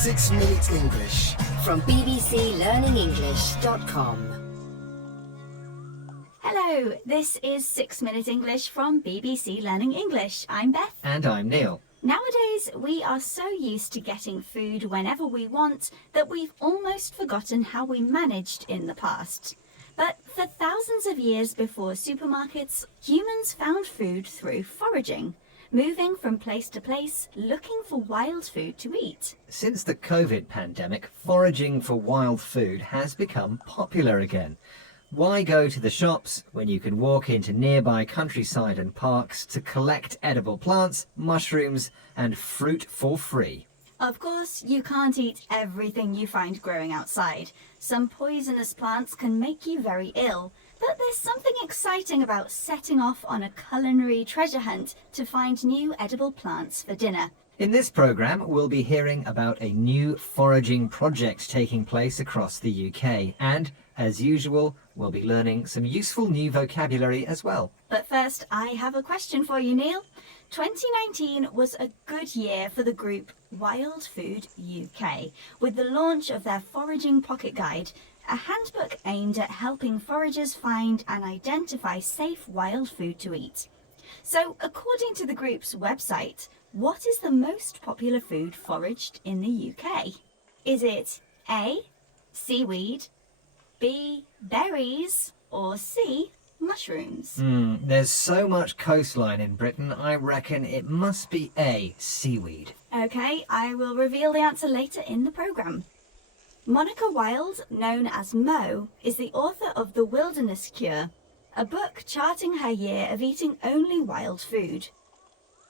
6 Minute English from bbclearningenglish.com. Hello, this is 6 Minute English from BBC Learning English. I'm Beth. And I'm Neil. Nowadays, we are so used to getting food whenever we want that we've almost forgotten how we managed in the past. But for thousands of years before supermarkets, humans found food through foraging, moving from place to place, looking for wild food to eat. Since the COVID pandemic, foraging for wild food has become popular again. Why go to the shops when you can walk into nearby countryside and parks to collect edible plants, mushrooms, and fruit for free? Of course, you can't eat everything you find growing outside. Some poisonous plants can make you very ill. But there's something exciting about setting off on a culinary treasure hunt to find new edible plants for dinner. In this programme, we'll be hearing about a new foraging project taking place across the UK. And, as usual, we'll be learning some useful new vocabulary as well. But first, I have a question for you, Neil. 2019 was a good year for the group Wild Food UK, with the launch of their Foraging Pocket Guide, a handbook aimed at helping foragers find and identify safe wild food to eat. So, according to the group's website, what is the most popular food foraged in the UK? Is it A, seaweed, B, berries, or C, mushrooms? There's so much coastline in Britain, I reckon it must be A, seaweed. Okay, I will reveal the answer later in the programme. Monica Wilde, known as Mo, is the author of The Wilderness Cure, a book charting her year of eating only wild food.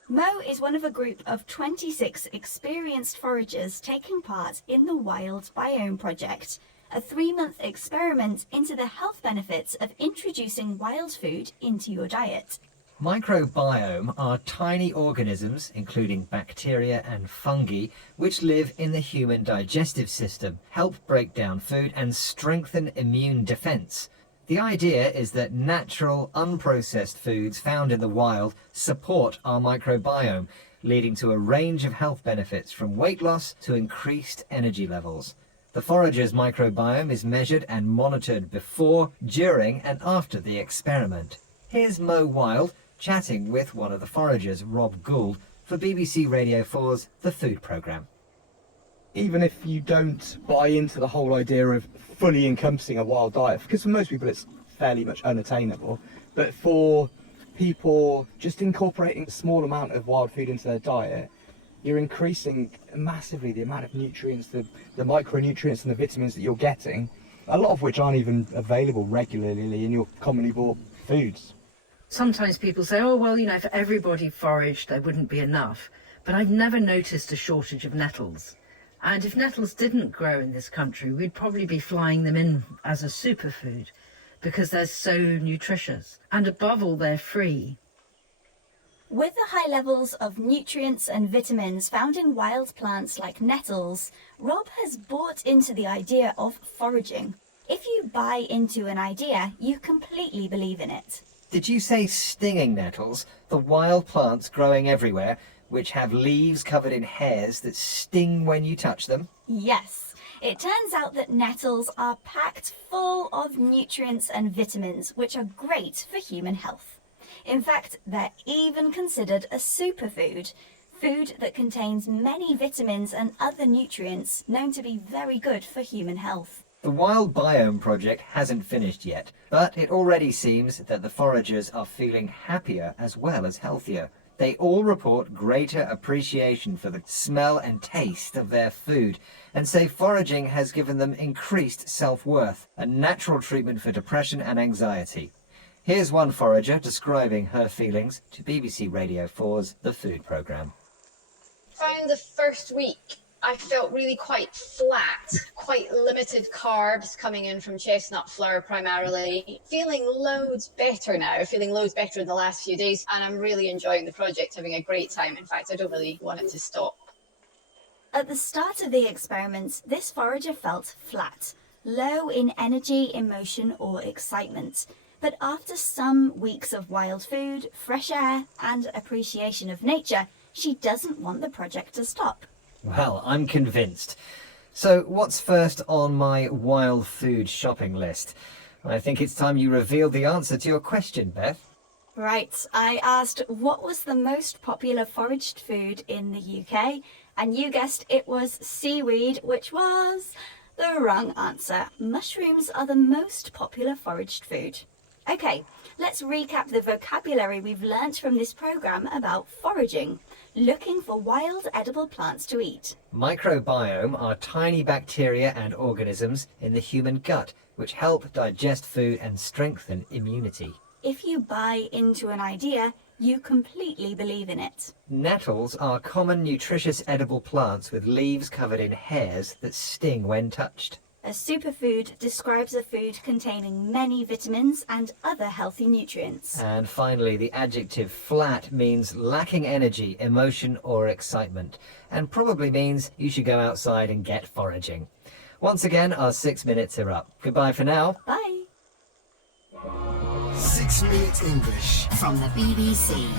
Mo is one of a group of 26 experienced foragers taking part in the Wild Biome Project, a 3-month experiment into the health benefits of introducing wild food into your diet. Microbiome are tiny organisms, including bacteria and fungi, which live in the human digestive system, help break down food and strengthen immune defense. The idea is that natural, unprocessed foods found in the wild support our microbiome, leading to a range of health benefits from weight loss to increased energy levels. The forager's microbiome is measured and monitored before, during and after the experiment. Here's Mo Wilde chatting with one of the foragers, Rob Gould, for BBC Radio 4's The Food Programme. Even if you don't buy into the whole idea of fully encompassing a wild diet, because for most people it's fairly much unattainable, but for people just incorporating a small amount of wild food into their diet, you're increasing massively the amount of nutrients, the micronutrients and the vitamins that you're getting, a lot of which aren't even available regularly in your commonly bought foods. Sometimes people say, oh, well, if everybody foraged, there wouldn't be enough. But I've never noticed a shortage of nettles. And if nettles didn't grow in this country, we'd probably be flying them in as a superfood because they're so nutritious. And above all, they're free. With the high levels of nutrients and vitamins found in wild plants like nettles, Rob has bought into the idea of foraging. If you buy into an idea, you completely believe in it. Did you say stinging nettles, the wild plants growing everywhere, which have leaves covered in hairs that sting when you touch them? Yes. It turns out that nettles are packed full of nutrients and vitamins, which are great for human health. In fact, they're even considered a superfood, food that contains many vitamins and other nutrients known to be very good for human health. The Wild Biome Project hasn't finished yet, but it already seems that the foragers are feeling happier as well as healthier. They all report greater appreciation for the smell and taste of their food, and say foraging has given them increased self-worth, a natural treatment for depression and anxiety. Here's one forager describing her feelings to BBC Radio 4's The Food Programme. Found the first week I felt really quite flat, quite limited carbs coming in from chestnut flour primarily. Feeling loads better now, feeling loads better in the last few days, and I'm really enjoying the project, having a great time. In fact, I don't really want it to stop. At the start of the experiment, this forager felt flat, low in energy, emotion or excitement. But after some weeks of wild food, fresh air and appreciation of nature, she doesn't want the project to stop. Well, I'm convinced. So, what's first on my wild food shopping list? I think it's time you revealed the answer to your question, Beth. Right, I asked what was the most popular foraged food in the UK, and you guessed it was seaweed, which was the wrong answer. Mushrooms are the most popular foraged food. Okay, let's recap the vocabulary we've learnt from this programme about foraging, looking for wild edible plants to eat. Microbiome are tiny bacteria and organisms in the human gut which help digest food and strengthen immunity. If you buy into an idea, you completely believe in it. Nettles are common nutritious edible plants with leaves covered in hairs that sting when touched. A superfood describes a food containing many vitamins and other healthy nutrients. And finally, the adjective flat means lacking energy, emotion or excitement, and probably means you should go outside and get foraging. Once again, our 6 minutes are up. Goodbye for now. Bye! 6 Minute English from the BBC.